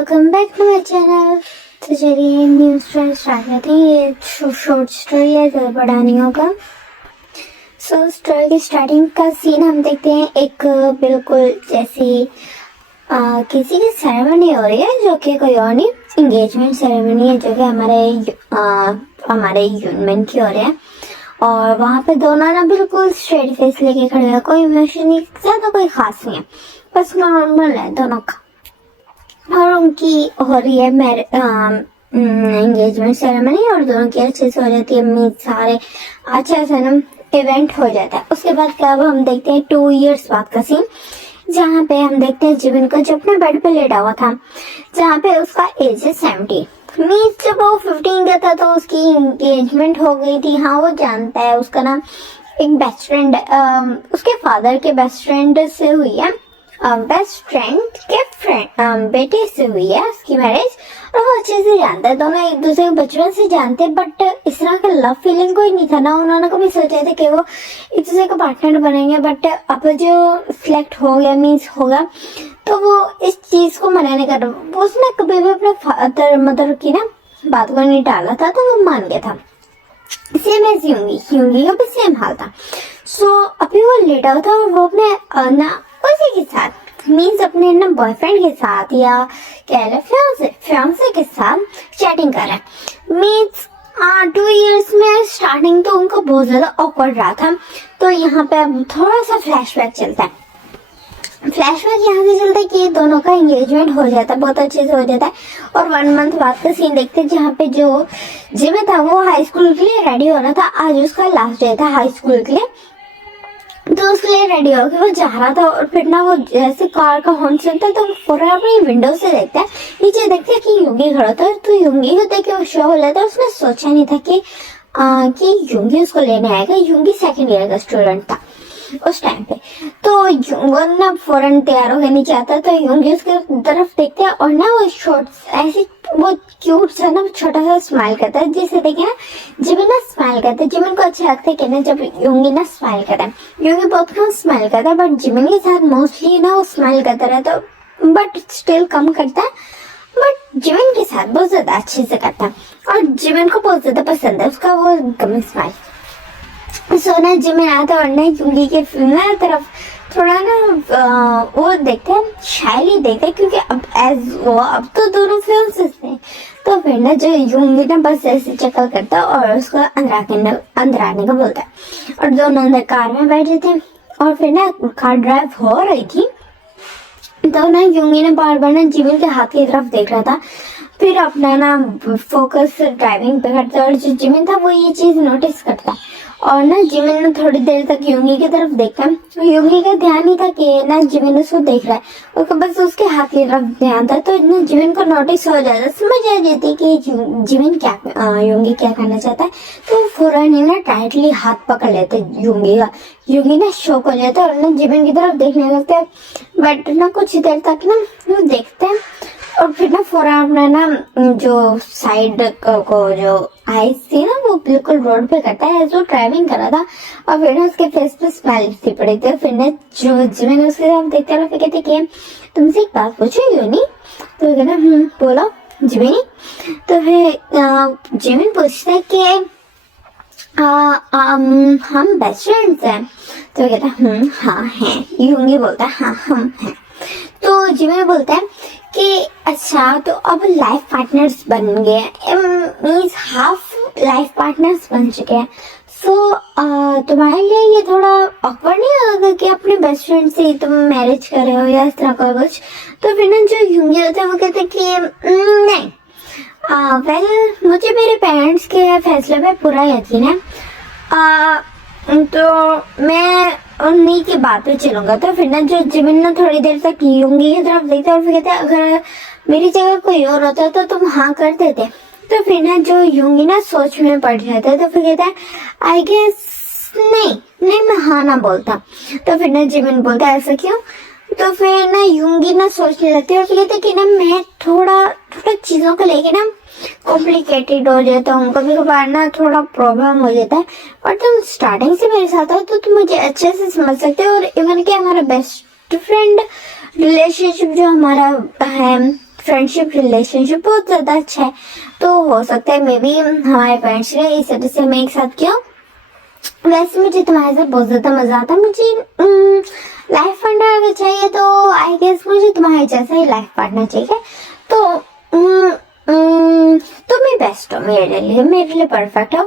Welcome back to my channel. तो चलिए new story start करते हैं। ये शॉर्ट स्टोरी है, ज़्यादा बड़ा नहीं होगा। स्टोरी की स्टार्टिंग का सीन हम देखते हैं। एक बिल्कुल जैसी किसी की सेरेमनी हो रही है, जो कि कोई और नहीं, इंगेजमेंट सेरेमनी है, जो कि हमारे यूनियन की हो रही है। और वहाँ पे दोनों ना बिल्कुल स्ट्रेट फेस लेके खड़े हैं, कोई इमोशन नहीं, ज़्यादा कोई खास नहीं है, बस नॉर्मल है दोनों का। और उनकी हो रही है एंगेजमेंट सेरेमनी, और दोनों की अच्छे से हो जाती है। मीट सारे अच्छा सा ना इवेंट हो जाता है। उसके बाद क्या अब हम देखते हैं 2 इयर्स बाद का सीन, जहाँ पे हम देखते हैं जीवन को जो अपने बेड पे लेटा हुआ था, जहाँ पे उसका एज है 70। मीट जब वो 15 का था तो उसकी एंगेजमेंट हो गई थी। हाँ, वो जानता है, उसका ना एक बेस्ट फ्रेंड उसके फादर के बेस्ट फ्रेंड से हुई है, बेस्ट फ्रेंड के बेटे से हुई है उसकी मैरिज। और वो अच्छे से जानता है, दोनों एक दूसरे को बचपन से जानते हैं, बट इस तरह का लव फीलिंग कोई नहीं था ना। उन्होंने कभी सोचा था कि वो एक दूसरे का पार्टनर बनेंगे, बट अब जो सिलेक्ट हो गया, मीन्स होगा, तो वो इस चीज को मना नहीं कर रहा। उसने कभी भी अपने फादर मदर की ना बात को नहीं टाला था, तो वो मान गया था। सेम एज यूंगी का भी सेम हाल था। अभी वो लेटा हुआ था और वो अपने ना उसी के साथ, मीन्स अपने ना बॉयफ्रेंड के साथ या कह रहे फियांसे के साथ चैटिंग कर रहा है। मीन्स 2 इयर्स में स्टार्टिंग तो उनको बहुत ज्यादा ऑकवर्ड रहा था। तो यहाँ पे अब थोड़ा सा फ्लैशबैक चलता है। फ्लैशबैक यहाँ से चलता है कि दोनों का एंगेजमेंट हो जाता है, बहुत अच्छे से हो जाता है। और 1 मंथ बाद का सीन देखते हैं, जहाँ पे जो जिमी था वो हाई स्कूल के लिए रेडी हो रहा था। आज उसका लास्ट डे था हाई स्कूल के लिए, तो उसके लिए रेडी होकर वो जा रहा था। और फिर ना वो जैसे कार का हॉर्न सुनता है तो वो फौरन अपनी विंडो से देखता है, नीचे देखता है कि युंगी खड़ा था। तो युंगी को देख के वो शॉक हो जाता है। उसने सोचा नहीं था कि युंगी उसको लेने आएगा। युंगी 2nd ईयर का स्टूडेंट था उस टाइम पे। तो वो ना फौरन तैयार होकर नीचे आता है, तो युंगी उसके तरफ देखते हैं और ना वो शॉर्ट ऐसे वो क्यूट सा ना छोटा सा स्माइल करता है, जिसे देखे ना जिमिन ना स्माइल करता है। जिमिन को अच्छा लगता है कि ना जब युंगी ना स्माइल करता है। युंगी बहुत कम स्माइल करता है, बट जिमिन के साथ मोस्टली ना वो स्माइल करता रहता है, बट स्टिल कम करता है। बट जिमिन के साथ बहुत ज्यादा अच्छे से करता है, और जिमिन को बहुत ज्यादा पसंद है उसका वो गमी स्माइल। सोना जिमिन आता और ना युंगी के ना तरफ थोड़ा ना वो देखते हैं, शायरी देखते हैं, क्योंकि अब तो दोनों फियांसेस थे। तो फिर ना जो युंगी ना बस ऐसे चक्कर करता है और उसको अंदर आने का बोलता है। और दोनों अंदर कार में बैठे थे, और फिर ना कार ड्राइव हो रही थी, तो ना युंगी ने बार बार ना जिमिन के हाथ की तरफ देख रहा था, फिर अपना ना फोकस ड्राइविंग पे करता है। और जो जिमिन था वो ये चीज नोटिस करता है, और ना जिमिन ने थोड़ी देर तक युंगी की तरफ देखा। तो युंगी का ध्यान नहीं था कि ना जिमिन उसको देख रहा है, उसको बस उसके हाथ की तरफ ध्यान था। तो ना जिमिन को नोटिस हो जाता, समझ आ जाती कि जिमिन युंगी क्या करना चाहता है। तो फौरन ही ना टाइटली हाथ पकड़ लेते युंगी का। युंगी ना शॉक हो जाता है और ना जिमिन की तरफ देखने लगता है, बट ना कुछ देर तक ना वो देखते हैं, और फिर ना फौरन अपना ना जो साइड को जो आईज थी ना वो बिल्कुल रोड पे करता है, जो ड्राइविंग कर रहा था। और फिर ना उसके फेस पे स्माइल सी पड़ी थी। फिर ना जो जिमिन उसके साथ देखते रहा, फिर कहते कि तुमसे एक बात पूछो यूनी। तो कहना बोलो जिमिन। तो फिर जिमिन पूछता है कि हम बेस्ट फ्रेंड्स हैं। तो कहता हाँ हैं। यूंगी बोलता है हाँ हम हैं। तो जिमिन बोलता है कि अच्छा, तो अब लाइफ पार्टनर्स बन गए, मीन्स हाफ लाइफ पार्टनर्स बन चुके हैं। तुम्हारे लिए ये थोड़ा ऑकवर्ड नहीं होगा कि अपने बेस्ट फ्रेंड से तुम मैरिज कर रहे हो या इस तरह का कुछ। तो फिर ना जो युंगी होता है वो कहते कि नहीं, वेल मुझे मेरे पेरेंट्स के फैसले पे पूरा यकीन है, तो मैं उन्हीं की बात पे चलूंगा। तो फिर ना जो जिमिन ना थोड़ी देर तक युंगी की तरफ देखता है, और फिर कहता है अगर मेरी जगह कोई और होता तो तुम हाँ कर देते। तो फिर ना जो युंगी ना सोच में पड़ जाता है, तो फिर कहता है आई गेस नहीं मैं हाँ ना बोलता। तो फिर ना जिमिन बोलता है ऐसा क्यों। तो फिर ना युंगी ना सोचने लगती है, और फिर कहते है कि ना मैं थोड़ा चीजों को लेके ना कॉम्प्लिकेटेड हो जाता हूँ, कभी कभार ना थोड़ा प्रॉब्लम हो जाता है। और तुम स्टार्टिंग से मेरे साथ हो तो तुम मुझे अच्छे से समझ सकते हो। और इवन कि हमारा बेस्ट फ्रेंड रिलेशनशिप जो हमारा है फ्रेंडशिप रिलेशनशिप बहुत ज्यादा अच्छा है, तो हो सकता है मे बी हमारे पेरेंट्स ने इस वजह से हमें एक साथ किया। वैसे मुझे तुम्हारे साथ बहुत ज्यादा मजा आता है। मुझे लाइफ पार्टनर अगर चाहिए तो आई गेस मुझे तुम्हारे जैसा ही लाइफ पार्टनर चाहिए। तो तुम ही बेस्ट हो मेरे लिए परफेक्ट हो,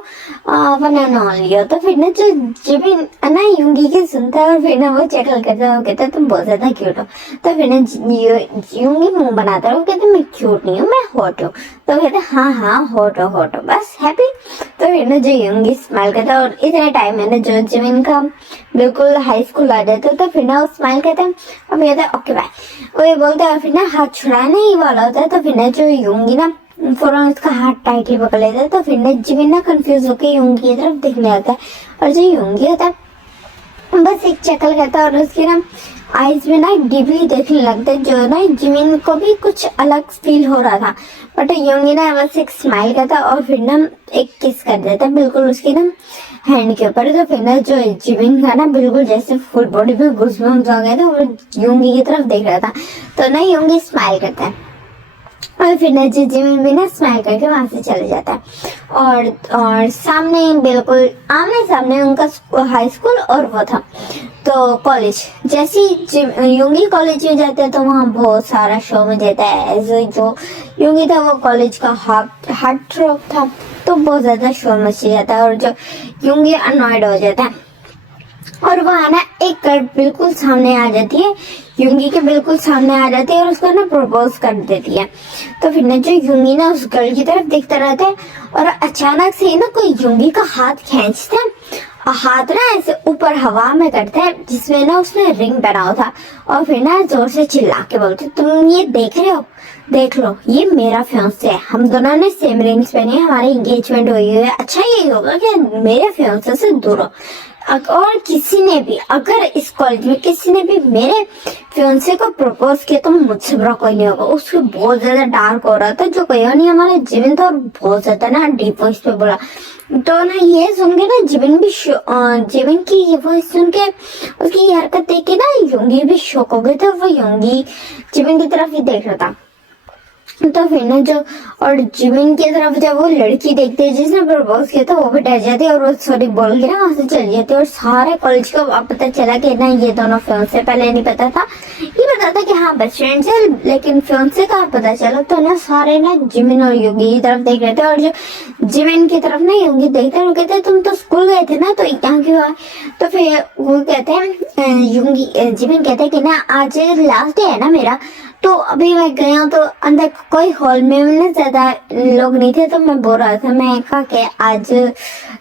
वन एंड ओनली हो। तो फिर ना जो जिबिन ना यूंगी की सुनता है और फिर ना वो चकल करता है, वो कहता है तुम बहुत ज्यादा क्यूट हो। तो फिर ना यूंगी मुंह बनाता है, वो कहता है मैं क्यूट नहीं हूँ, मैं हॉट हूँ। तो कहते हाँ हाँ हॉट हो बस हैप्पी। तो फिर ना जो यूंगी स्माइल करता है, और इतने टाइम में ना जो जिबिन का बिल्कुल हाई स्कूल आ जाता है, तो फिर ना वो स्माइल करता है और कहता है ओके बाय, वो ये बोलता है और फिर ना हाथ छुड़ाने ही वाला होता है। तो फिर ना जो यूंगी ना फौरन उसका हाथ टाइटली पकड़ लेता है। तो फिर ना जिबिन ना कंफ्यूज होकर यूंगी की तरफ देखने आता है, और जो यूंगी होता है बस एक चक्कर करता है और उसकी ना आईज में ना डीपली देखने लगता है। जो ना जिमिन को भी कुछ अलग फील हो रहा था, बट यूंगी ना बस एक स्माइल करता है और फिर ना एक किस कर देता है बिल्कुल उसकी ना हैंड के ऊपर। तो फिर ना जो जिमिन का ना बिल्कुल जैसे फुल बॉडी पे गूज़बम्स आ गए थे, वो यूंगी की तरफ देख रहा था। तो ना यूंगी स्माइल करता है और फिर ना जिमिन भी ना स्माइल करके वहां से चले जाता है। और सामने बिल्कुल आमने सामने उनका हाई स्कूल और वो था तो कॉलेज। जैसे ही यूंगी कॉलेज में जाते हैं तो वहाँ बहुत सारा शो में जाता है। ऐसे जो यूंगी था वो कॉलेज का हार्ट थ्रोब था, तो बहुत ज्यादा शोर मची जाता है और जो यूंगी अनॉयड हो जाता है। और वहाँ ना एक गर्ल बिल्कुल सामने आ जाती है, यूंगी के बिल्कुल सामने आ जाती है और उसको ना प्रपोज कर देती है। तो फिर ना जो यूंगी ना उस गर्ल की तरफ देखता रहता है और अचानक से ना कोई यूंगी का हाथ खींचता है, हाथ ना ऐसे ऊपर हवा में करता है जिसमें ना उसने रिंग पहना हुआ था, और फिर ना जोर से चिल्ला के बोलते तुम ये देख रहे हो, देख लो ये मेरा फियांसे है, हम दोनों ने सेम रिंग्स पहनी है, हमारी एंगेजमेंट हुई है। अच्छा यही होगा कि मेरे फियांसे से दूर हो। और किसी ने भी अगर इस कॉलेज में किसी ने भी मेरे फियांसे को प्रपोज किया तो मुझसे बुरा कोई नहीं होगा। उसको बहुत ज्यादा डार्क हो रहा था, जो कोई नहीं हमारा जिबिन था, और बहुत ज्यादा ना डीप वॉइस पे बोला। तो ना ये सुन के ना जिबिन की ये वॉइस सुन के उसकी हरकत देख के ना यूंगी भी शॉक हो गए थे। वो यूंगी जिबिन की तरफ ही देख रहा था। तो फिर ना जो और जिमिन की तरफ जब वो लड़की देखते है जिसने प्रपोज किया था, वो भी डर जाती है और वो सॉरी बोल के ना वहां से चली जाती है। और सारे कॉलेज को अब पता चला कि ना ये दोनों फियांसे, पहले नहीं पता था, ये पता था कि हाँ बेस्ट फ्रेंड्स है, लेकिन फियांसे का पता चला। तो ना सारे ना जिमिन और यूंगी की तरफ देख रहे थे, और जो जिमिन की तरफ ना यूंगी देखते हैं, वो कहते हैं तुम तो स्कूल गए थे ना, तो यहाँ क्यों आए? तो फिर वो कहते हैं यूंगी जिमिन कहते हैं कि ना आज लास्ट डे है ना मेरा, तो अभी मैं गया तो अंदर कोई हॉल में ना ज्यादा लोग नहीं थे, तो मैं बोल रहा था, मैं कहा कि आज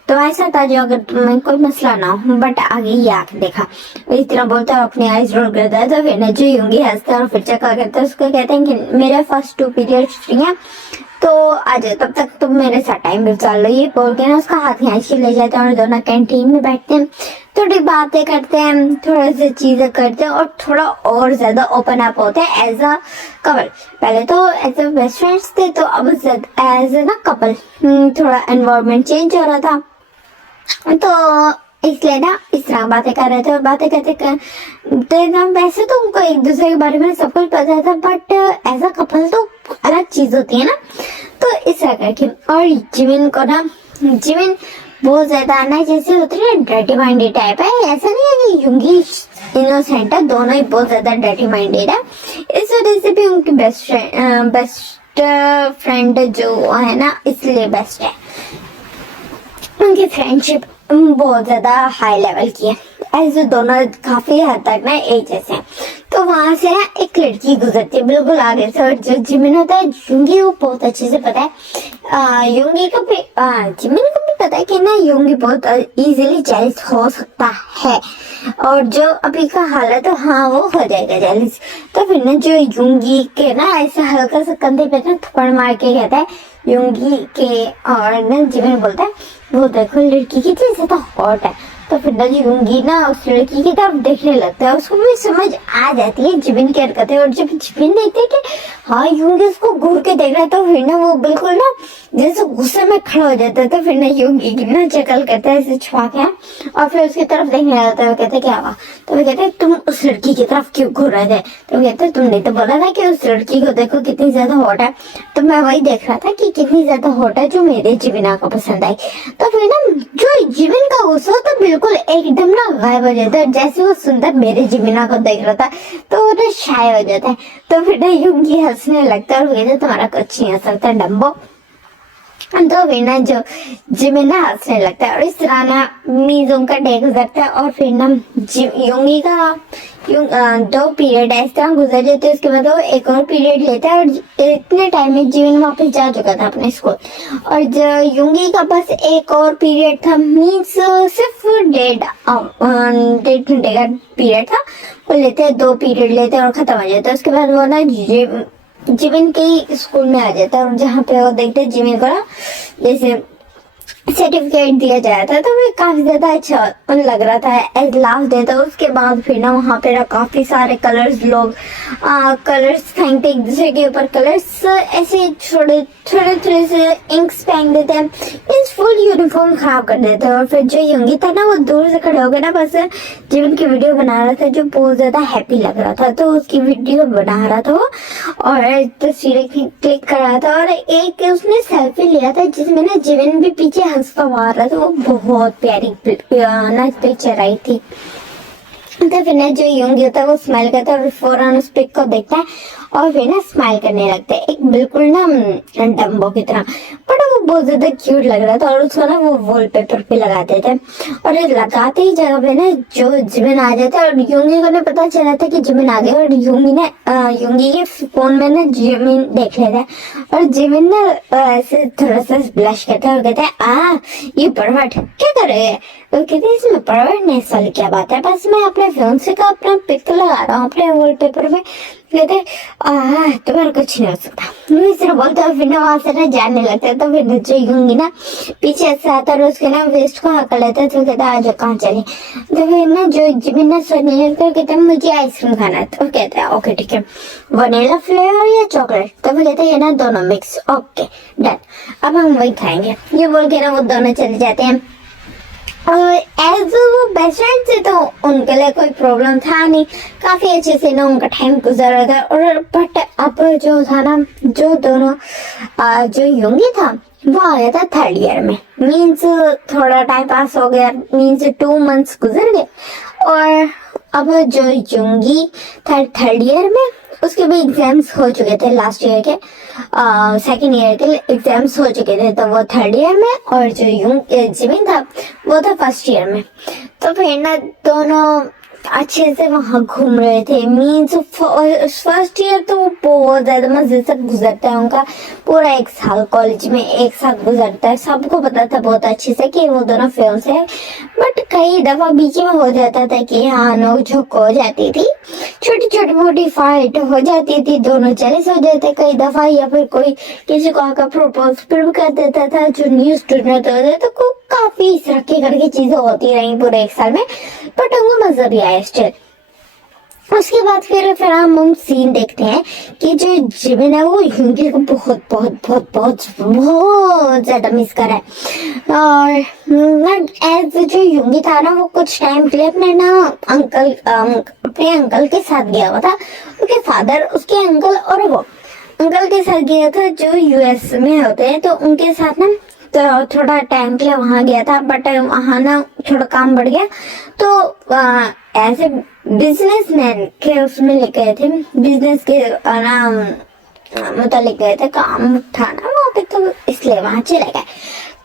तुम्हारे साथ आ जाओ अगर तुम्हें कोई मसला ना हो, बट आगे ही आके देखा इस तरह बोलता है, अपनी आईज रोल करता है। तो फिर ना जो यूंगी हंसता है और फिर चक्का करता है, उसको कहते हैं कि मेरे फर्स्ट 2 पीरियड्स फ्री हैं तो आ जाओ, तब तक तुम मेरे साथ टाइम बिता लो। ये बोल के ना उसका हाथ खींच के ले जाते हैं और दोनों कैंटीन में बैठते हैं, थोड़ी बातें करते हैं, थोड़ा सी चीजें करते हैं और थोड़ा और ज्यादा ओपन अप होते हैं एज अ कपल। पहले तो एज अ बेस्ट फ्रेंड्स थे, तो अब एज ना कपल, थोड़ा एनवायरनमेंट चेंज हो रहा था, तो इसलिए ना इस तरह बातें कर रहे थे। और बातें करते ना वैसे तो उनको एक दूसरे के बारे में सब कुछ पता था, बट एज अ कपल तो अलग चीज होती है ना, तो इस तरह करके। और जिमिन को ना जिमिन बहुत ज्यादा ना जैसे होती है ना डर्टी माइंडेड टाइप है, ऐसा नहीं है कि यूंगी इनोसेंट है, दोनों ही बहुत ज्यादा डर्टी माइंडेड है। इस वजह से भी उनकी बेस्ट फ्रेंड जो है ना इसलिए बेस्ट है, उनकी फ्रेंडशिप बहुत ज्यादा हाई लेवल की है, ऐसे दोनों काफी हद तक ना एक जैसे हैं। तो वहां से ना एक लड़की गुजरती है बिल्कुल आगे से, और जो जिमिन होता है यूंगी को बहुत अच्छे से पता है, यूंगी को भी जिमिन को भी पता है कि ना यूंगी बहुत इजीली जेलस हो सकता है, और जो अभी का हालत है हाँ वो हो जाएगा जेलस। तो फिर ना जो यूंगी के ना ऐसे हल्का सा कंधे पे ना थप्पड़ मार के कहता है यूंगी के, और ना जिमिन बोलता है वो देखो लड़की की चीज तो हॉट है। तो फिर ना यूंगी ना उस लड़की की तरफ देखने लगता है, उसको भी समझ आ जाती है जिमिन की हरकतें, और जब जिमिन देखते है कि हाँ यूंगी उसको घूर के देख रहा है, तो फिर ना वो बिल्कुल ना जैसे गुस्से में खड़ा हो जाता है। तो फिर ना योगी ना चकल करता है ऐसे छुपा के, और फिर उसकी तरफ देखने लगता है। वो कहते क्या हुआ? तो वो कहते तुम उस लड़की की तरफ क्यों घूर रहे थे? तो वो कहते तुमने तो बोला था कि उस लड़की को देखो कितनी ज्यादा हॉट है। तो मैं वही देख रहा था कि कितनी ज्यादा हॉट है जो मेरे जिबिना को पसंद आई। तो फिर ना जो जिबिन का गुस्सा तो बिल्कुल एकदम ना गायब हो जाता है। जैसे वो सुंदर मेरे जिबिना को देख रहा था तो वो शाय हो जाता है। तो फिर ना योगी हंसने लगता है और कहते तुम्हारा कुछ नहीं हो सकता डम्बो। तो फिर ना जो जिमिन ना हंसने लगता है और इस तरह ना मीजों का डे गुजरता है। और फिर ना योंगी का 2 पीरियड इस तरह गुजर जाते हैं। उसके बाद वो एक और पीरियड लेता है और इतने टाइम में जिमिन वापस जा चुका था अपने स्कूल, और जो योंगी का बस एक और पीरियड था, मीन्स सिर्फ 1.5 घंटे का पीरियड था। वो लेते हैं 2 पीरियड लेते हैं और खत्म हो जाता है। उसके बाद वो ना जिमिन के स्कूल में आ जाता है और जहाँ पे वो देखते हैं जिमिन को ना जैसे सर्टिफिकेट दिया जाया था। तो वो काफी ज्यादा अच्छा लग रहा था एज लास्ट डे। तो उसके बाद फिर ना वहाँ पे ना काफी सारे कलर्स लोग कलर्स फेंकते एक दूसरे के ऊपर, कलर्स ऐसे थोड़े से इंक्स फेंक देते हैं, इस फुल यूनिफॉर्म खराब कर देते हैं। और फिर जो योंगी था ना वो दूर से खड़े हो गए ना बस जीवन की वीडियो बना रहा था, जो बहुत ज्यादा हैप्पी लग रहा था। तो उसकी वीडियो बना रहा था वो और तस्वीरें क्लिक कर रहा था और एक उसने सेल्फी लिया था जिसमें ना जीवन भी पीछे हंसता मार रहा था। वो बहुत प्यारी ना पिक्चर आई थी। तो फिर ना जो योंगी होता है वो स्माइल करता है और फौरन उस पिक को देखता है और फिर ना स्माइल करने लगता है, एक बिल्कुल ना डम्बो की तरह। बट वो बहुत ज्यादा क्यूट लग रहा था और उसको ना वो वॉलपेपर पे लगाते थे और लगाते ही जगह पे ना जो जिमिन आ जाता है। और योंगी को ना पता चला था कि जिमिन आ गया और योंगी के फोन में ना जिमिन देख लेता है और जिमिन ना ऐसे थोड़ा सा ब्लश करता है और कहता है ये परवर्ट क्या कर रहे हैं? तो कहते हैं इसमें परवर्ट नहीं, साल क्या बात है, बस मैं अपने फोन से का अपना पिक लगा रहा हूँ अपने वॉलपेपर में। कहते तुम्हारा कुछ नहीं हो सकता। इस तरह बोलते फिर ना वहां से ना जानने लगता है। तो फिर जो योंगी ना पीछे से आता है और उसके ना वेस्ट को हक लेता है। तो कहता है आज कहाँ चले? तो फिर ना जो जिमिन ना सोचने लगता है, कहता है मुझे आइसक्रीम खाना है। तो कहता है ओके ठीक है, वनीला फ्लेवर या चॉकलेट? तो फिर कहते हैं ना दोनों मिक्स, ओके डन, अब हम वही खाएंगे। ये बोल के ना वो दोनों चले जाते हैं। और एज वो बेस्ट फ्रेंड से तो उनके लिए कोई प्रॉब्लम था नहीं, काफी अच्छे से ना उनका टाइम गुजर रहा था। और बट अब जो था ना जो दोनों जो योंगी था वो आ गया था 3rd ईयर में, मीन्स थोड़ा टाइम पास हो गया, मीन्स 2 मंथ्स गुजर गए। और अब जो योंगी था 3rd ईयर में, उसके भी एग्जाम्स हो चुके थे लास्ट ईयर के, 2nd ईयर के एग्जाम्स हो चुके थे। तो वो 3rd ईयर में और जो जिमिन था वो था 1st ईयर में। तो फिर ना दोनों अच्छे से वहां घूम रहे थे, मीन्स 1st ईयर तो बहुत ज्यादा मजे से गुजरता है उनका, पूरा 1 साल कॉलेज में एक साथ गुजरता है। सबको पता था बहुत अच्छे से कि वो दोनों फ्रेंड्स हैं। बट कई दफा बीच में हो जाता था कि हाँ नोक-झोंक हो जाती थी, छोटी मोटी फाइट हो जाती थी, दोनों जेलस हो जाते कई दफा, या फिर कोई किसी को आकर प्रपोज फिर भी कर देता था जो न्यू स्टूडेंट होते थे। तो काफी इस तरह की करके चीजें होती रही पूरे 1 साल में, बट उनको मजा भी आया स्टिल। उसके बाद फिर हम सीन देखते हैं कि जो जिमिन है वो योंगी को बहुत ज्यादा मिस कर रहा है। और एज जो योंगी था ना वो कुछ टाइम के लिए अपने अंकल के साथ गया हुआ था, उसके फादर उसके अंकल और वो अंकल के साथ गया था जो यूएस में होते हैं। तो उनके साथ ना तो थोड़ा टाइम के लिए वहां गया था, बट वहां ना थोड़ा काम बढ़ गया। तो ऐसे बिजनेसमैन के उसमें लेके गए थे, बिजनेस के नाम मुतालिक गए थे, काम था ना वहाँ पे, तो इसलिए वहां चले गए।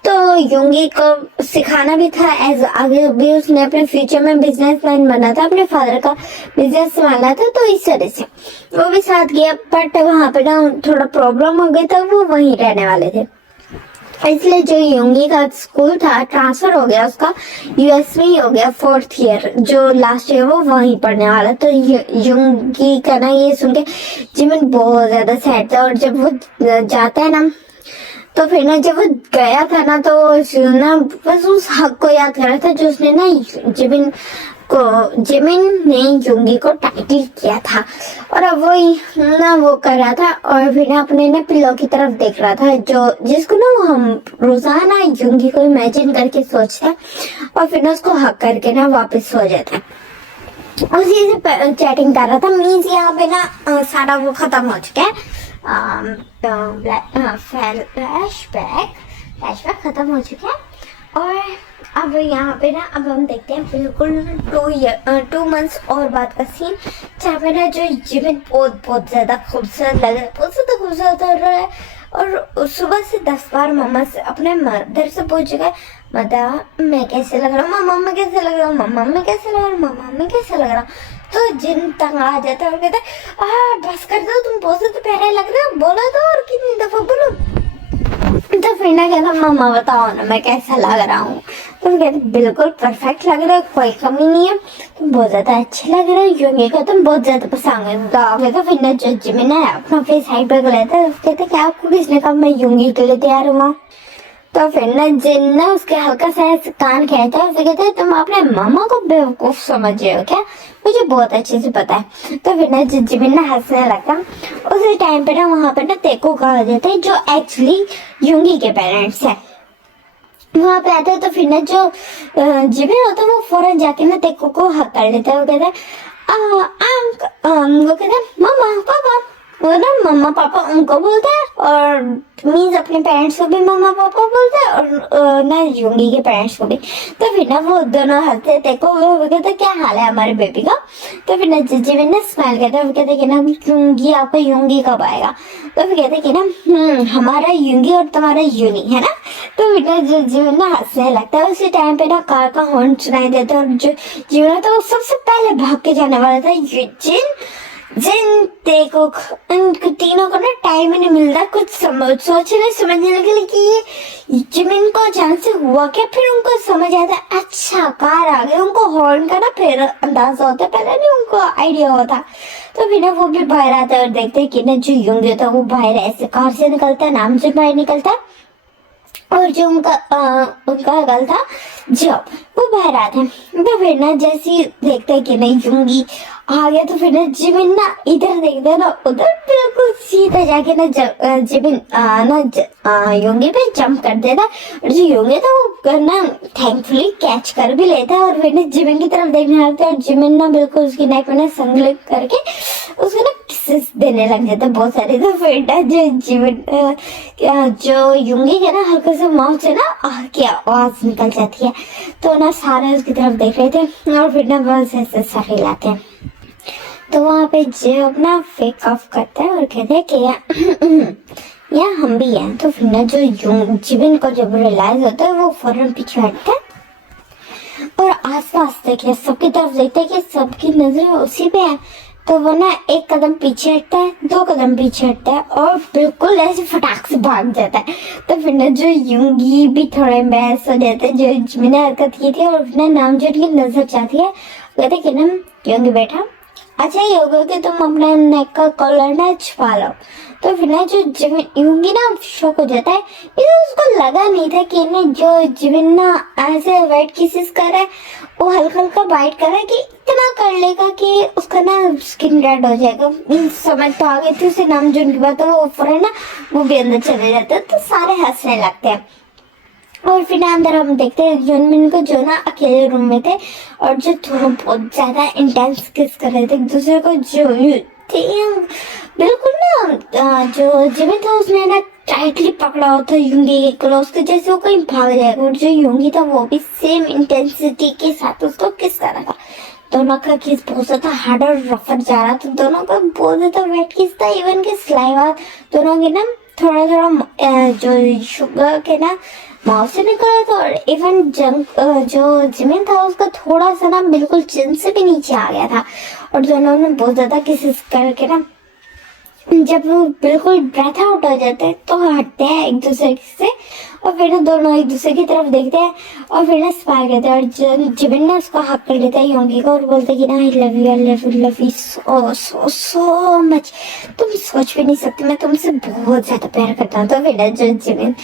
तो योंगी को सिखाना भी था एज आगे भी उसने अपने फ्यूचर में बिजनेसमैन बना था, अपने फादर का बिजनेस संभालना था। तो इस तरह से वो भी साथ गया, बट वहां पे ना थोड़ा प्रॉब्लम हो गई, तो वो वहीं रहने वाले थे। इसलिए जो योंगी का स्कूल था ट्रांसफर हो गया उसका, यूएस में ही हो गया 4th ईयर, जो लास्ट ईयर वो वहीं पढ़ने वाला। तो योंगी का ना ये सुन के जिमिन बहुत ज्यादा सैड था। और जब वो जाता है ना तो फिर ना जब वो गया था ना तो ना बस उस हक को याद कर रहा था जो उसने ना जिमिन को जिमिन ने युंगी को टाइटल किया था और अब वो कर रहा था और फिर ना अपने ना पिलो की तरफ देख रहा था जो जिसको ना हम रोजाना युंगी को इमेजिन करके सोचते हैं और फिर ना उसको हक करके ना वापस सो जाता है। उसी से चैटिंग कर रहा था। मीन्स यहाँ पे ना सारा वो खत्म हो चुका है। फ्लैशबैक खत्म हो चुका है और अब यहाँ पे ना अब हम देखते हैं बिल्कुल 2 मंथ्स और बाद का सीन जहाँ पे ना जो जिमिन बहुत ज्यादा खूबसूरत लग रहा है, बहुत ज्यादा खूबसूरत हो रहा है और सुबह से 10 बार मम्मा से अपने मदर से पूछ चुका है, मदर मैं कैसे लग रहा हूँ, मम्मा मैं कैसे लग रहा हूँ, मम्मा मैं कैसे लग रहा हूँ, मम्मा मैं कैसे लग रहा हूँ। तो जिन तंग आ जाता है और कहता है बस कर दो, तुम बहुत ज्यादा प्यारे लग रहे हो, बोला तो और कितनी दफा बोलो। तो फिर ना कहता मम्मा बताओ ना मैं कैसा लग रहा हूँ। तो कहते बिल्कुल परफेक्ट लग रहा है, कोई कमी नहीं है, तुम बहुत ज्यादा अच्छे लग रहे हो, युंगी को तुम बहुत ज्यादा पसंद है। तो फिर ना जो जिमिन है अपना फेस साइड पे लेता है, कहते क्या आपको किसने कहा मैं युंगी के लिए तैयार हुआ। तो फिर ना जिन ना उसके हल्का सा कान कहता है, फिर कहते हैं तुम अपने मामा को बेवकूफ समझ रहे हो क्या, मुझे बहुत अच्छे से पता है। तो फिर ना जिमिन ना हंसने लगता। उसी टाइम पे ना वहाँ पे ना तेको कहा जाता है जो एक्चुअली युंगी के पेरेंट्स है, वहाँ पे आते हैं। तो फिर ना जो जिमिन होता है वो फौरन जाके ना तेको को हक कर लेता है। वो कहता है मामा पापा, वो ना मम्मा पापा उनको बोलता है और मीन्स अपने पेरेंट्स को भी मम्मा पापा बोलता है और ना युंगी के पेरेंट्स को भी। तो फिर ना वो दोनों हंसते देखो, वो कहते क्या हाल है हमारे बेबी का। तो फिर ना जिमिन ना स्माइल करता है, वो कहते कि ना युंगी आपका युंगी कब आएगा। तो फिर कहते कि ना हमारा युंगी और तुम्हारा यूनी है ना। तो फिर ना जिमिन ना हंसने लगता है। उसी टाइम पे ना कार का हॉर्न सुनाई देता है और जो जिमिन तो सबसे पहले भाग के जाने वाला था। जिन देखो उन तीनों को ना टाइम ही नहीं मिलता कुछ सोचने समझने के लिए कि ये जिमिन को जान से हुआ क्या। फिर उनको समझ आता है अच्छा कार आ गई, उनको हॉर्न का ना फिर अंदाजा होता है, पहले नहीं उनको आइडिया होता। तो फिर ना वो भी बाहर आता है और देखते हैं कि ना जो युंगी होता है वो बाहर ऐसे कार से निकलता है, नाम से बाहर निकलता है और जो उनका गल था जब वो बाहर आते हैं। तो फिर ना जैसे देखते हैं कि नहीं युंगी आ गया, तो फिर ना जिमिन ना इधर देखते हैं ना उधर बिल्कुल सीधा जाके ना जिमिन ना युंगी पे जंप कर देता है और जो युंगी था वो ना थैंकफुली कैच कर भी लेता है और फिर ना जिमिन की तरफ देखने लगता है और जिमिन ना बिल्कुल उसकी नेक में ना संगलिप करके उसको ना किसेस देने लग जाता है बहुत सारे। तो फिर ना जो जिमिन जो युंगी के ना हल्का सा माउथ से ना की आवाज निकल जाती है। तो ना सारे उसकी तरफ देख रहे थे और फिर ना बस ऐसे सर हिलाते हैं। तो वहाँ पे जो अपना फेक ऑफ करता है और कहते हैं कि यहाँ हम भी हैं। तो फिर ना जो जिमिन को जब रियलाइज होता है वो फौरन पीछे हटता है और आसपास देखिए सबकी तरफ देखते हैं कि सबकी नजरें उसी पे है। तो वो ना एक कदम पीछे हटता है, 2 कदम पीछे हटता है और बिल्कुल ऐसे फटाक से भाग जाता है। तो फिर ना जो युंगी भी थोड़ा एम्बैरेस हो जाता है जो जिमिन ने हरकत की थी और फिर नाम जो की नजर चाहती है, कहते कि ना युंगी बेटा अच्छा ये होगा कि तुम अपना नेक का कॉलर ना छुपा लो। तो फिर ना जो जिमिन युंगी ना शॉक हो जाता है, इसे उसको लगा नहीं था कि ना जो जिमिन ना ऐसे वाइट किसेस कर रहा है, वो हल्का हल्का बाइट कर रहा है कि इतना कर लेगा कि उसका ना स्किन रेड हो जाएगा। समझ तो आ गई थी उसे नाम जो उनकी बात है वो फौरन ना वो भी अंदर चले जाते हैं। तो सारे हंसने लगते हैं और फिर अंदर हम देखते हैं जिमिन को जो ना अकेले रूम में थे और जो दोनों बहुत ज्यादा इंटेंस किस कर रहे थे एक दूसरे को। जो बिल्कुल ना जो जिमिन था उसने ना टाइटली पकड़ा होता युंगी के क्लोज के जैसे वो कहीं भाग जाएगा और जो युंगी था वो भी सेम इंटेंसिटी के साथ उसको किस कर रहा था। दोनों का किस बहुत ज्यादा हार्ड और रफर जा रहा था, दोनों का बहुत ज्यादा वेट किस था। इवन के स्लाइवा दोनों के ना थोड़ा थोड़ा जो शुगर के ना माउथ से निकल रहा था और इवन जो जिमिन था उसका थोड़ा सा ना बिल्कुल चिन से भी नीचे आ गया था और दोनों ने बहुत ज्यादा किसेस करके ना जब वो बिल्कुल ब्रेथ आउट हो जाते हैं तो हटते हैं एक दूसरे से और फिर ना दोनों एक दूसरे की तरफ देखते हैं और फिर ना स्पार करते हैं और जिमिन ना उसको हक कर लेता है योंगी को और बोलते हैं कि ना I love you so much, तुम सोच भी नहीं सकते मैं तुमसे बहुत ज्यादा प्यार करता हूँ। तो फिर ना जो जिमिन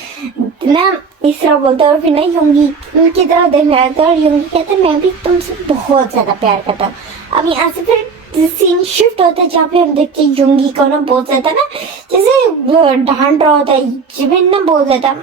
ना इस तरह बोलता है और फिर ना योंगी की तरह देखने लगता है और योंगी कहता है मैं भी तुमसे बहुत ज्यादा प्यार करता हूँ। अब यहाँ से फिर सीन शिफ्ट होता है जहाँ पे हम देखते हैं योंगी को ना बहुत ज्यादा ना जैसे डांट रहा होता है जिमिन ना बहुत ज्यादा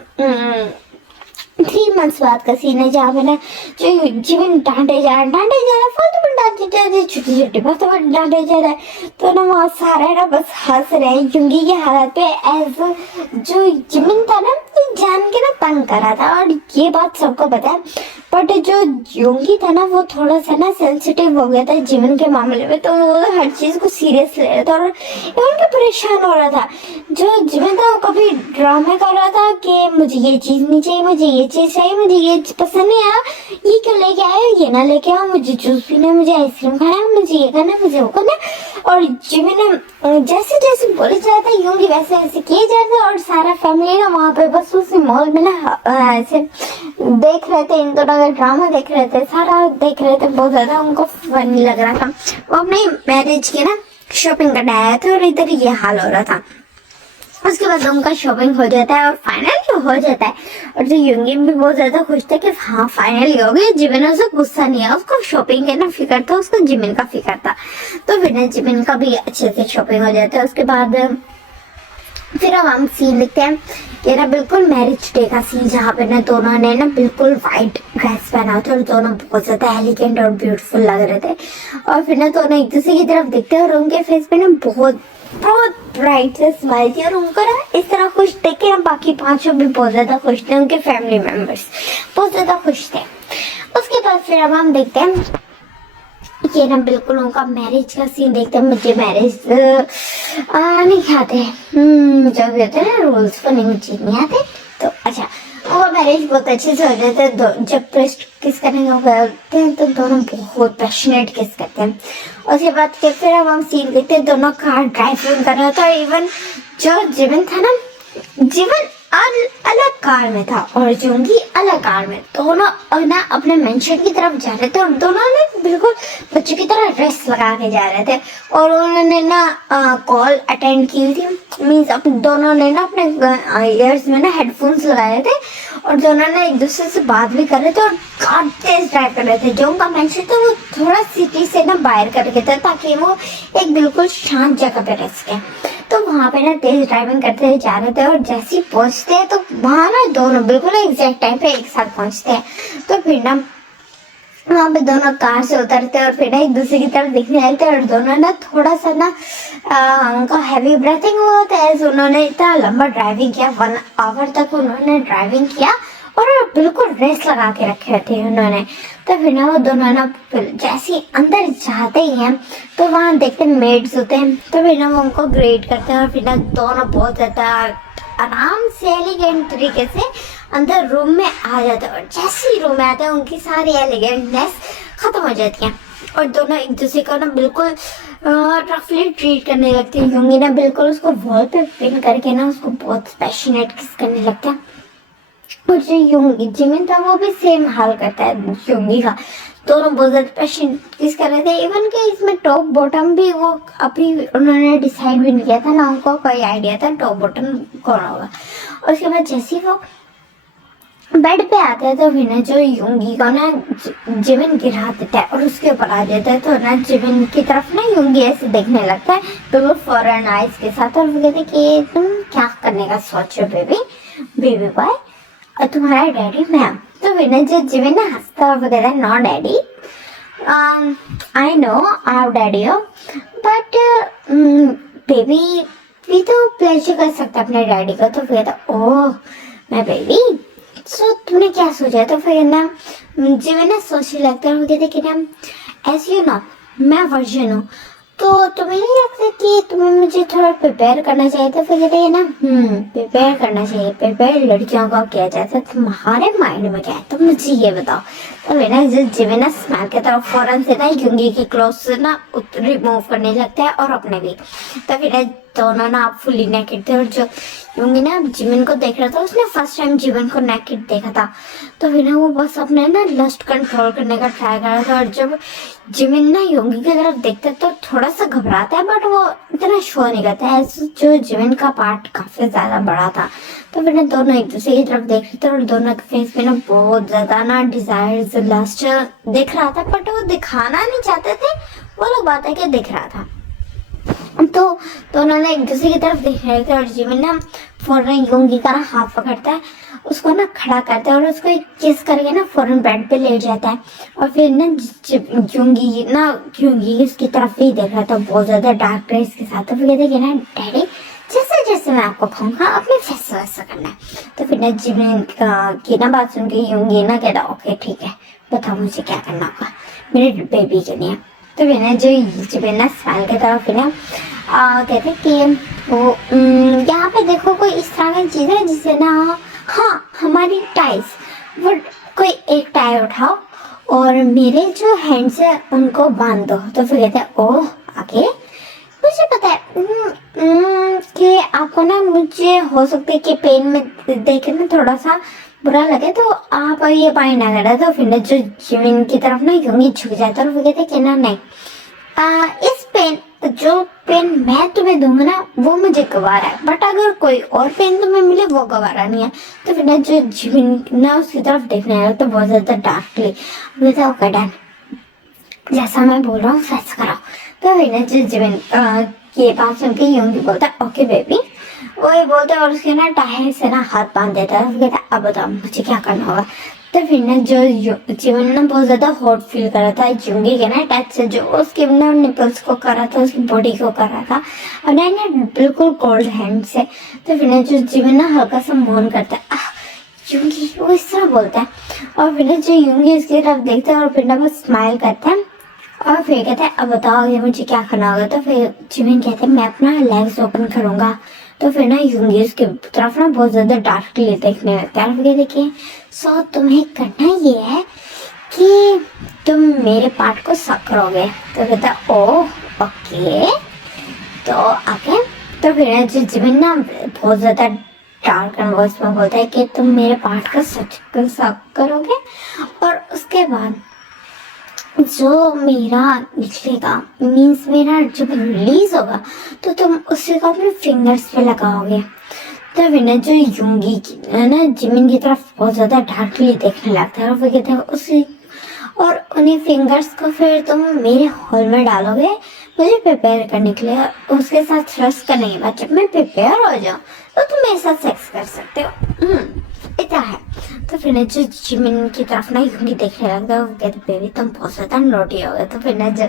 3 months बाद का सीन है जहाँ पे ना जो जिमिन डांटे जा रहा है फालतू में डांटे जा रहे छोटी छोटी बातों पर डांटे जा रहा है। तो ना वहाँ सारे ना बस हंस रहे हैं योंगी की हालत पे। एज जो जिमिन था ना तो जान के ना तंग कर रहा था और ये बात सबको पता है। बट जो योंगी था ना वो थोड़ा सा ना सेंसिटिव हो गया था जिमिन के मामले में, तो वो हर चीज को सीरियस ले रहा था और उनके परेशान हो रहा था। जो जिमिन था वो कभी ड्रामे कर रहा था कि मुझे ये चीज नहीं चाहिए, मुझे ये चीज चाहिए, मुझे ये पसंद नहीं आया, ये क्यों लेके आए, ये ना लेके आओ, मुझे जूस पीना है, मुझे आइसक्रीम खाना है, मुझे ये खाना है, मुझे वो करना है। और जिमिन जैसे जैसे बोले जाता है योंगी वैसे वैसे किए जाते हैं और सारा फैमिली ना वहाँ पे बस उसी मॉल में ना ऐसे देख रहे थे, इन दोनों का ड्रामा देख रहे थे, सारा देख रहे थे। बहुत ज्यादा उनको फनी लग रहा था। वो अपने मैरिज की ना शॉपिंग करने आया था और इधर ये हाल हो रहा था। उसके बाद उनका शॉपिंग हो जाता है और फाइनली हो जाता है और जो योंगी भी बहुत ज्यादा खुश थे कि हाँ फाइनली हो गया। जिमिन उसे गुस्सा नहीं है, उसको शॉपिंग का ना फिक्र था, उसको जिमिन का फिक्र था। तो फिर जिमिन का भी अच्छे से शॉपिंग हो जाता है। उसके बाद फिर अब हम सीन देखते हैं कि ना बिल्कुल मैरिज डे का सीन जहाँ पे ना दोनों ने ना बिल्कुल व्हाइट ड्रेस पहना था और दोनों बहुत ज्यादा एलिगेंट और ब्यूटीफुल लग रहे थे। और फिर ना दोनों एक दूसरे की तरफ देखते हैं और उनके फेस पे ना बहुत ब्राइट से स्माइल थी और उनको ना इस तरह खुश देख के ना बाकी 5 भी बहुत ज्यादा खुश थे, उनके फैमिली मेंबर्स बहुत ज्यादा खुश थे। उसके बाद फिर अब हम देखते हैं ये ना बिल्कुल उनका मैरिज का सीन देखते हैं। मुझे मैरिज नहीं आते जो भी होते हैं रूल्स वो नहीं मुझे नहीं आते। तो अच्छा वो मैरिज बहुत अच्छे से हो जाता है। जब फर्स्ट किस करने का बोलते हैं तो दोनों बहुत पैशनेट किस करते हैं। उसके बाद फिर अब हम सीन देखते हैं दोनों कार ड्राइविंग कर रहा था। इवन जो जिमिन था ना जिमिन अलग कार में था और जोंगी अलग कार में, दोनों ना अपने मेंशन की तरफ जा रहे थे और दोनों ने बिल्कुल बच्चों की तरह ड्रेस लगा के जा रहे थे। और उन्होंने ना कॉल अटेंड की थी, मीन्स दोनों ने ना अपने ईयर्स में ना हेडफोन्स लगाए थे और दोनों ने एक दूसरे से बात भी कर रहे थे और काफी तेज ड्राइव कर रहे थे। जो उनका मेंशन था वो थोड़ा सिटी से ना बाहर करके था ताकि वो एक बिल्कुल शांत जगह पे रह सके। तो वहाँ पे ना तेज ड्राइविंग करते जा रहे थे और जैसे ही पहुँचते हैं तो वहाँ ना दोनों बिल्कुल एग्जैक्ट टाइम पे एक साथ पहुँचते हैं। तो फिर ना वहाँ पे दोनों कार से उतरते हैं और फिर ना एक दूसरे की तरफ दिखने लगते हैं और दोनों ना थोड़ा सा ना उनका हैवी ब्रीथिंग हुआ होता है। उन्होंने इतना लंबा ड्राइविंग किया, 1 आवर तक उन्होंने ड्राइविंग किया और बिल्कुल रेस लगा के रखे थे उन्होंने। तो फिर ना वो दोनों ना जैसे अंदर जाते ही हैं तो वहाँ देखते हैं मेड्स होते हैं। तो फिर ना वो उनको ग्रेट करते हैं और फिर ना दोनों बहुत ज्यादा आराम से एलिगेंट तरीके से अंदर रूम में आ जाते हैं और जैसे ही रूम में आते हैं उनकी सारी एलिगेंटनेस खत्म हो जाती है और दोनों एक दूसरे को ना बिल्कुल रफली ट्रीट करने लगते हैं। योंगी ना बिल्कुल उसको वॉल पे पिन करके ना उसको बहुत पैशनेट किस करने लगता है और जो योंगी जिमिन था वो भी सेम हाल करता है योंगी का। दोनों बहुत ज्यादा पैशनेट किस कर रहे थे। इवन के इसमें टॉप बॉटम भी वो अभी उन्होंने डिसाइड भी नहीं किया था, ना उनको कोई आइडिया था टॉप बॉटम कौन होगा। और उसके बाद जैसे ही वो बेड पे आते हैं तो फिर ना जो योंगी को ना जिमिन गिरा देता है और उसके ऊपर आ जाता है। तो ना जिमिन की तरफ ना योंगी ऐसे देखने लगता है बिल्कुल फॉरेन आइज के साथ और वो कहते कि तुम क्या करने का सोच रहे हो बेबी बॉय, और तुम्हारा डैडी मैम। तो फिर ना जो जिमिन ना हंसता और वो कहता है नो डैडी, आई नो आप डैडी हो बट बेबी भी तो प्लेजर कर सकता अपने डैडी को। तो फिर ओह मैं बेबी सो तुमने क्या सोचा। तो फिर ना जिमिन ना सोचने लगता है और वो कहते कि ना एज यू नो मैं वर्जिन हूँ तो तुम्हें नहीं लगता कि तुम्हें मुझे थोड़ा प्रिपेयर करना चाहिए। तो फिर कहते हैं ना प्रिपेयर करना चाहिए, प्रिपेयर लड़कियों को किया जाता है, तुम्हारे माइंड में क्या है तुम मुझे ये बताओ। तो फिर ना जिमिन ना स्माइल के तरफ फौरन से ना योंगी की क्लोथ ना रिमूव करने लगता है और अपने भी। तो फिर दोनों ना फुली नेकेड थे और जो योंगी ना जिमिन को देख रहा था उसने फर्स्ट टाइम जिमिन को नेकेड देखा था। तो फिर ना वो बस अपने ना लस्ट कंट्रोल करने का ट्राई कर रहा था और जब जिमिन ना योंगी की तरफ देखता तो थोड़ा सा घबराता है बट वो इतना शो नहीं करता है। जो जिमिन का पार्ट काफी ज्यादा बड़ा था तो फिर ना दोनों एक दूसरे की तरफ देख रहे थे और दोनों के फेस पे ना बहुत ज्यादा ना डिजायर लस्ट दिख रहा था, बट वो दिखाना नहीं चाहते थे, वो लोग बात है कि दिख रहा था। तो दोनों ने एक दूसरे की तरफ देख रहे थे और जिमिन ना फौरन योंगी का ना हाथ पकड़ता है, उसको ना खड़ा करता है और उसको एक किस करके ना फौरन बेड पे लेट जाता है। और फिर ना योंगी इसकी तरफ ही देख रहा था, बहुत ज्यादा डार्क ड्रेस के साथ। तो फिर कहते ना डैडी जैसे जैसे मैं आपको कहूँगा अपने फैसला वैसा करना है। तो फिर ना जिमिन की ना बात सुन के योंगी ना कहता ओके ठीक है, बताओ मुझे क्या करना होगा मेरे बेबी के लिए। तो फिर ना जो जिमिन ना स्माइल करता है, फिर ना कहते कि वो यहाँ पे देखो कोई इस तरह की चीज है जिससे ना, हाँ हमारी टाइस, वो कोई एक टाई उठाओ और मेरे जो हैंड्स है उनको बांध दो। तो फिर कहते हैं ओह आगे मुझे पता है कि आपको ना, मुझे हो सकता है कि पेन में देखे ना थोड़ा सा बुरा लगे तो आप ये पानी ना करा। तो फिर जो जिमिन की तरफ ना यूंगी झुक जाता है और वो कहते कि ना नहीं, इस पेन जो पेन मैं तुम्हें दूंगा ना वो मुझे गवारा है, बट अगर कोई और पेन तुम्हें मिले वो गवारा नहीं है। तो फिर ना जो जिमिन ना उसकी तरफ देखने लगा तो बहुत ज्यादा डार्कली ओके डन, जैसा मैं बोल रहा हूँ वैसा करो। तो फिर ना जो जिमिन ये बात सुन के योंगी बोलता है ओके बेबी, वही बोलते और उसके ना टायर से ना हाथ बांध देता है। कहता है अब बताओ मुझे क्या करना होगा। तो फिर ना जो जिमिन ना बहुत ज्यादा हॉट फील कर रहा था योंगी के ना टच से, जो उसके ना निपल्स को कर रहा था, उसकी बॉडी को कर रहा था और ना बिल्कुल कोल्ड हैंड से। तो फिर ना जो जिमिन ना हल्का सा मौन करता है योंगी, वो इस तरह बोलता है। और फिर ना जो योंगी उसकी तरफ देखता है और फिर ना बस स्माइल करता है और फिर कहता है अब बताओ ये मुझे क्या करना होगा। तो फिर जिमिन कहते हैं मैं अपना लेग्स ओपन करूंगा। तो फिर ना योंगी उसके तरफ ना बहुत ज्यादा डार्कली देखने लगता है और फिर देखिए सो तुम्हें करना ये है कि तुम मेरे पार्ट को सक करोगे। तो कहता है ओह ओके। तो आगे तो फिर ना जो जिमिन ना बहुत ज्यादा डार्क एंड वॉइस में बोलता है कि तुम मेरे पार्ट का सक करोगे और उसके बाद जो मेरा निकलेगा मीन्स मेरा जब रिलीज होगा तो तुम उसी को अपने फिंगर्स पे लगाओगे। तो फिर ना जो योंगी ना जिमिन की तरफ बहुत ज्यादा डार्कली देखने लगता है और वो कहते हैं उसी और उन्हीं फिंगर्स को फिर तुम मेरे हॉल में डालोगे मुझे प्रिपेयर करने के लिए। उसके साथ थ्रस्ट करने के बाद जब मैं प्रिपेयर हो जाऊँ तो तुम मेरे साथ सेक्स कर सकते हो, इतना है। तो फिर ना जो जिमिन की तरफ ना योंगी देखने लगता है, वो कहते बेबी तुम बहुत ज्यादा नोटी हो गए। तो फिर ना जो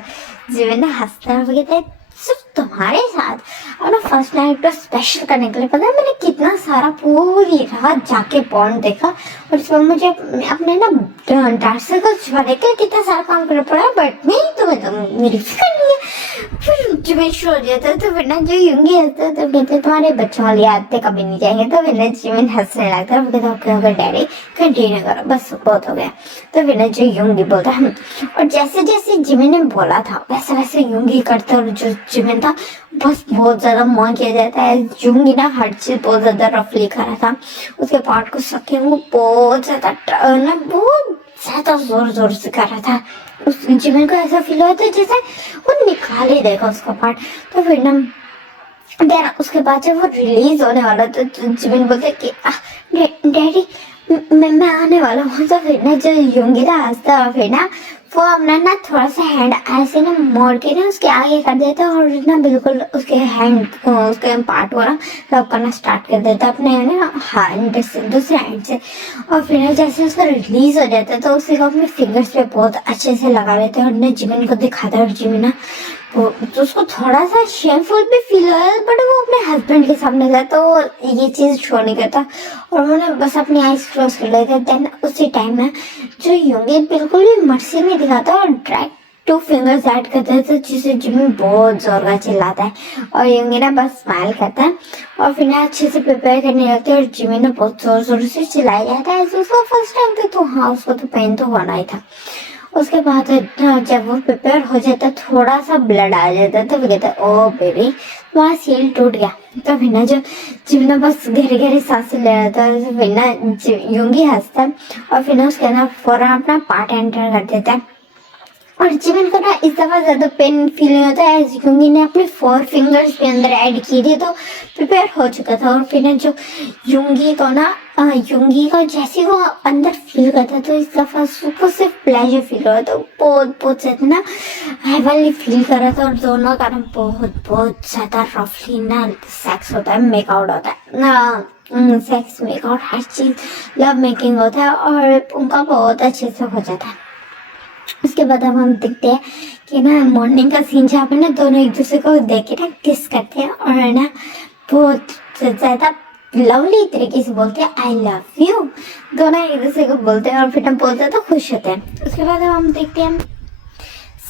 जिमिन ना हंसता है, वो कहता है सिर्फ तुम्हारे साथ अपना फर्स्ट नाइट को स्पेशल करने के लिए पता है मैंने कितना सारा पूरी रात जाके पॉर्न देखा और इस बार मुझे अपने ना डार्क सर्कल छुपाने के लिए कितना सारा काम करना पड़ा, बट नहीं तुम्हें तो मेरी फिक्र नहीं है। फिर जिमिन शुरू हो जाता है। तो फिर ना जो योंगी हंसता है तो कहते तुम्हारे बच्चों वाली आदतें कभी नहीं जाएंगे। तो फिर ना जिमिन हंसने लगता है, वो कहता ओके ओके डैडी कंटिन्यू करो बस बहुत हो गया। तो फिर ना जो योंगी बोलता है और जैसे जैसे जिमिन ने बोला था वैसे वैसे योंगी करता और जो जिमिन था बस बहुत ज्यादा मौन किया जाता है। योंगी ना हर चीज बहुत ज्यादा रफली कर रहा था, उसके पार्ट को सके वो बहुत ज्यादा ना बहुत ज्यादा जोर जोर से कर रहा था। उस जिमिन को ऐसा फील हुआ था जैसे वो निकाल ही देगा उसका पार्ट। तो फिर ना देन उसके बाद जब वो रिलीज होने वाला तो जिमिन बोलते कि डैडी मैं आने वाला हूँ। तो फिर ना जो योंगी था हंसता और फिर ना वो अपना ना थोड़ा सा हैंड ऐसे ना मोड़ के ना उसके आगे कर देता और ना बिल्कुल उसके हैंड उसके पार्ट को ना रब करना स्टार्ट कर देता अपने ना हैंड से दूसरे हैंड से। और फिर ना जैसे उसका रिलीज हो जाता है तो उसी को अपने फिंगर्स पे बहुत अच्छे से लगा लेते हैं और ना जिमिन को दिखाता है और जिमिन ना तो उसको थोड़ा सा शेमफुल भी फील हो रहा है, बट वो अपने हस्बैंड के सामने था तो ये चीज शो नहीं करता और वो ना बस अपनी आईज क्लोज कर लेता है। देन उसी टाइम ना जो योंगी बिल्कुल भी मर्सी नहीं दिखाता और डायरेक्ट 2 फिंगर्स ऐड करता है, तो जिसे जिमिन बहुत जोर का चिल्लाता है और योंगी ना बस स्माइल करता है और फिर ना अच्छे से प्रिपेयर करने लगते हैं और जिमिन ना बहुत जोर जोर से चिल्लाया जाता है। उसको फर्स्ट टाइम था तो हाँ उसको तो पेन तो होना ही था। उसके बाद जब वो प्रिपेयर हो जाता है थोड़ा सा ब्लड आ जाता है तो वो कहता है ओ बेबी वहाँ सील टूट गया। तो फिर ना जो जिमिन बस गहरी गहरी सांसें ले रहा था तो फिर ना योंगी हंसता है और फिर ना उसके अंदर फौरन अपना पार्ट एंटर कर देता है और जिमिन को ना इस दफा ज्यादा पेन फीलिंग होता है क्योंकि ने अपने 4 फिंगर्स भी अंदर ऐड किए थे तो प्रिपेयर हो चुका था। और फिर ना जो युंगी को ना युंगी को जैसे वो अंदर फील करता तो इस दफा उसको सिर्फ प्लेजर फील हो रहा था, बहुत बहुत ज्यादा ना हेवनली फील कर रहा था। और दोनों का ना बहुत बहुत ज्यादा रफली ना सेक्स होता है, मेकआउट होता है ना, सेक्स मेकआउट हर चीज लव मेकिंग होता है और उनका बहुत अच्छे से हो जाता है। उसके बाद अब हम देखते हैं कि ना मॉर्निंग का सीन जहाँ पे ना दोनों एक दूसरे को देख के ना किस करते हैं और ना बहुत ज्यादा लवली तरीके से बोलते हैं आई लव यू, दोनों एक दूसरे को बोलते हैं और फिर हम बहुत ज्यादा खुश होते हैं। उसके बाद अब हम देखते हैं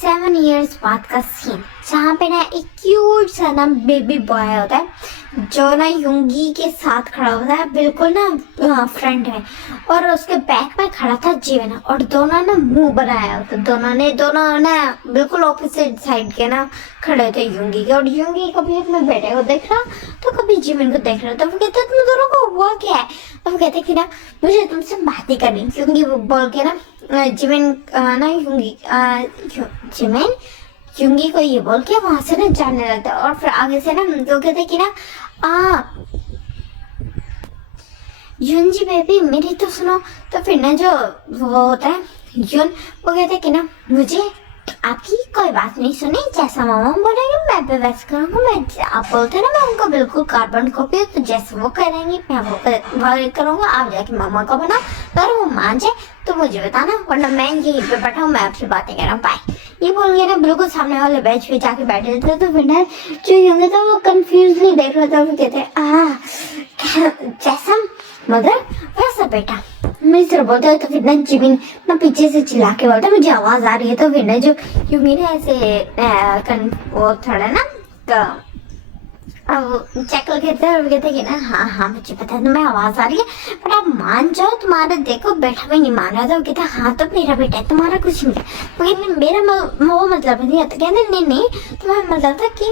7 years बाद का सीन जहाँ पे ना एक क्यूट सा ना बेबी बॉय होता है जो ना युंगी के साथ खड़ा होता है बिल्कुल ना फ्रंट में, और उसके बैक में खड़ा था जीवन और दोनों ना मुंह बनाया होता, दोनों ना बिल्कुल ऑपोजिट साइड के ना खड़े थे युंगी के। और युंगी कभी अपने बेटे को देख रहा तो कभी जीवन को देख रहा, तो वो कहते तुम दोनों को हुआ क्या है, तो वो कहते कि ना मुझे तुमसे बात ही करनी, क्योंकि वो बोल के ना जीवन ना जिमिन युंगी को ये बोल के वहां से ना जाने लगता है। और फिर आगे से ना तो कहते कि ना युन बेबी मेरी तो सुनो, तो फिर ना जो वो होता है युन वो कहते कि ना मुझे आपकी कोई बात नहीं सुनी, जैसा मामा बोलेंगे मैं भी वैसे करूँगा, मैं आप बोलते ना मैं उनको बिल्कुल कार्बन कॉपी हूँ, तो जैसे वो करेंगी मैं वो करूँगा, आप जाके मामा को बनाओ, अगर वो मान जाए तो मुझे बताना, वरना मैं यहीं पे बैठा हूँ, मैं आपसे बातें कर रहा हूँ, बाय। ये बोल के ना बिल्कुल सामने वाले बेंच पे जाके बैठे थे। तो फिर ना जो यंग था वो कंफ्यूजली देख रहा था, वो कहते जैसा मदर वैसा बेटा, मैं सिर्फ बोलते हैं। तो फिर ना जिमिन ना पीछे से चिल्ला के बोलता मुझे आवाज आ रही है। तो फिर ना जो युमी ने ऐसे वो थोड़ा ना अब चेक कहते हैं और कहते हैं कि ना हाँ हाँ मुझे पता है तुम्हें आवाज आ रही है, पर आप मान जाओ, तुम्हारा देखो बेटा भी नहीं मान रहा था। वो कहता हाँ तो मेरा बेटा है, तुम्हारा कुछ नहीं है। वो कहते मेरा वो मतलब नहीं है, तो कहते नहीं तुम्हारा मतलब था कि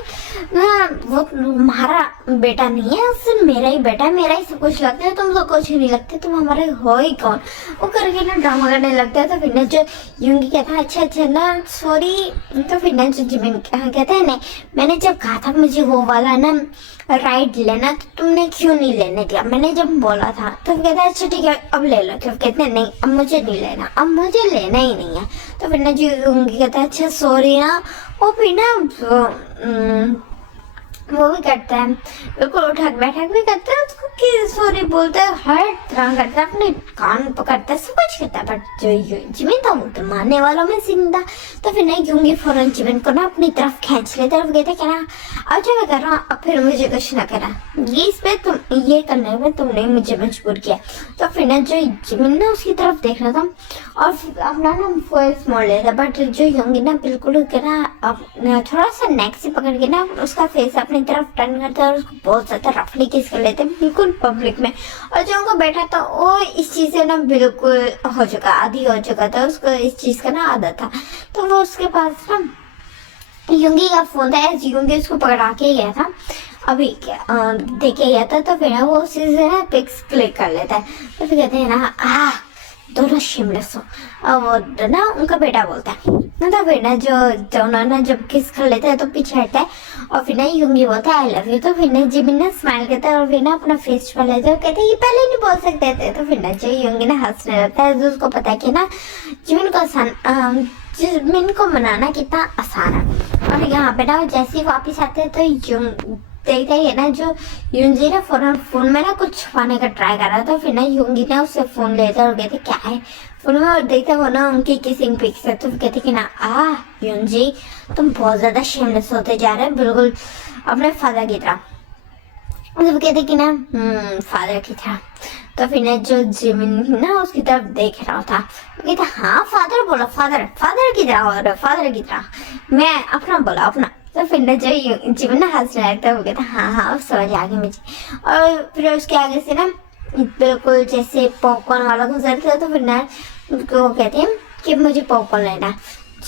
वो तुम्हारा बेटा नहीं है, सिर्फ मेरा ही बेटा है, मेरा ही सब कुछ लगता है, तुम तो कुछ नहीं लगते, तुम हमारे हो ही कौन। वो करके ना ड्रामा करने लगता है। तो फिर ना जो युंगी कहता है अच्छा ना सॉरी। तो फिर ना जो जिमिन कहता है नहीं मैंने जब कहा था मुझे वो वाला ना राइड लेना तो तुमने क्यों नहीं लेने दिया, मैंने जब बोला था। तो कहता है अच्छा ठीक है अब ले लो। तो कहते हैं नहीं अब मुझे नहीं लेना, अब मुझे लेना ही नहीं है। तो फिर ना जो कहता है अच्छा सॉरी ना। और फिर ना वो भी करता है बिल्कुल उठक बैठक भी करता है उसको कि सॉरी बोलता है, हर तरह करता है, अपने कान पकड़ता है, सब कुछ करता है। बट जो जिमिन था वो तो मानने वालों में सिंह था। तो फिर नहीं युंगी फौरन जिमिन को ना अपनी तरफ खींच लेता है और कहते क्या ना अब जो मैं कर रहा हूँ अब फिर मुझे कुछ ना करा, ये इस पे तुम ये करने में तुमने मुझे मजबूर किया। तो फिर ना जो जिमिन ना उसकी तरफ देख रहा था और अपना ना वॉइस मोड़ लेता, बट जो युंगी ना बिल्कुल ना थोड़ा सा नेक से पकड़ के ना उसका फेस अपने तरफ टर्न करता है और उसको बहुत ज्यादा रफली किस कर लेते हैं बिल्कुल पब्लिक में। और जो उनको बैठा था वो इस चीज से ना बिल्कुल हो चुका आदी हो चुका था, उसको इस चीज का ना आदत था। तो वो उसके पास ना युंगी का फोन था, युंगी उसको पकड़ा के गया था अभी देखे गया था। तो फिर वो उसी से ना पिक्स क्लिक कर लेता है। तो फिर कहते हैं ना दोनों शिमलेस हो, अब वो ना उनका बेटा बोलता है ना। तो फिर ना जो दोनों ना जब किस कर लेते हैं तो पीछे हटता है और फिर ना युंगी बोलता है आई लव यू। तो फिर ना जिमिन ना स्माइल करता है और फिर ना अपना फेस छुपा लेता है, कहते हैं ये पहले नहीं बोल सकते थे। तो फिर ना जो युंगी ना हंसने लगता है, उसको पता है कि ना जिमिन को मनाना कितना आसान है। और यहाँ पे ना जैसे ही वापिस आते हैं तो देखते ही ना जो युंजी ना फोन में ना कुछ छुपाने का ट्राई कर रहा था। फिर ना युंगी ने उससे फोन लेता और कहते क्या है फोन में, और देखते वो ना उनकी किसिंग पिक्स है। तो कहते कि ना युंजी तुम बहुत ज्यादा शेमलेस होते जा रहे हो बिल्कुल अपने फादर की तरह। तो कहते कि ना फादर की तरह। तो फिर ना जो जिमिन ना उसकी तरफ देख रहा था, वो कहता हाँ फादर बोला, फादर की तरह, फादर की तरह, मैं अपना बोला अपना। तो फिर ना जो जिमिन ना हंसने लगता है, वो कहता हाँ समझ आ गई मुझे। और फिर उसके आगे से ना बिल्कुल जैसे पॉपकॉर्न वाला गुजरता है। तो फिर ना वो कहते हैं कि मुझे पॉपकॉर्न लेना,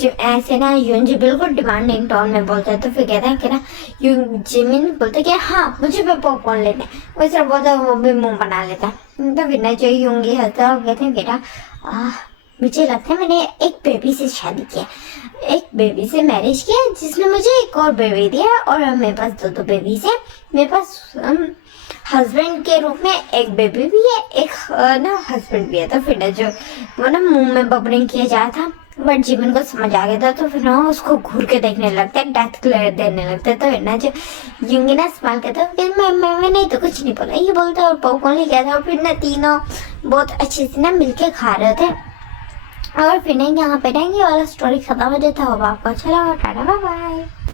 ऐसे ना युंजी बिल्कुल डिमांडिंग टोन में बोलता है। तो फिर कहते हैं कि ना जिमिन बोलता है कि हाँ मुझे भी पॉपकॉर्न लेना है, वो सब बोलता है, वो भी मुंह बना लेता है। तो फिर ना जो युंगी हंसता है वो कहते हैं बेटा मुझे लगता है मैंने एक बेबी से शादी किया, एक बेबी से मैरिज किया जिसने मुझे एक और बेबी दिया, और मेरे पास दो बेबीज है। मेरे पास हस्बैंड के रूप में एक बेबी भी है, एक ना हस्बैंड भी है। तो फिर जो वो ना मुंह में बबरिंग किया जा था, बट जीवन को समझ आ गया था, तो फिर ना उसको घूर के देखने लगता है, डेथ क्लेयर देने लगता है। तो ना जो यूंगी ना स्माइल करता है, फिर मैंने तो कुछ नहीं बोला, ये बोलता और पॉपकॉर्न ले गया था। और फिर ना तीनों बहुत अच्छे से ना मिलके खा रहे थे। और फिर यहाँ पे ना ये वाला स्टोरी खत्म हो जाता है। अब आपको अच्छा लगा, टाटा बाय बाय।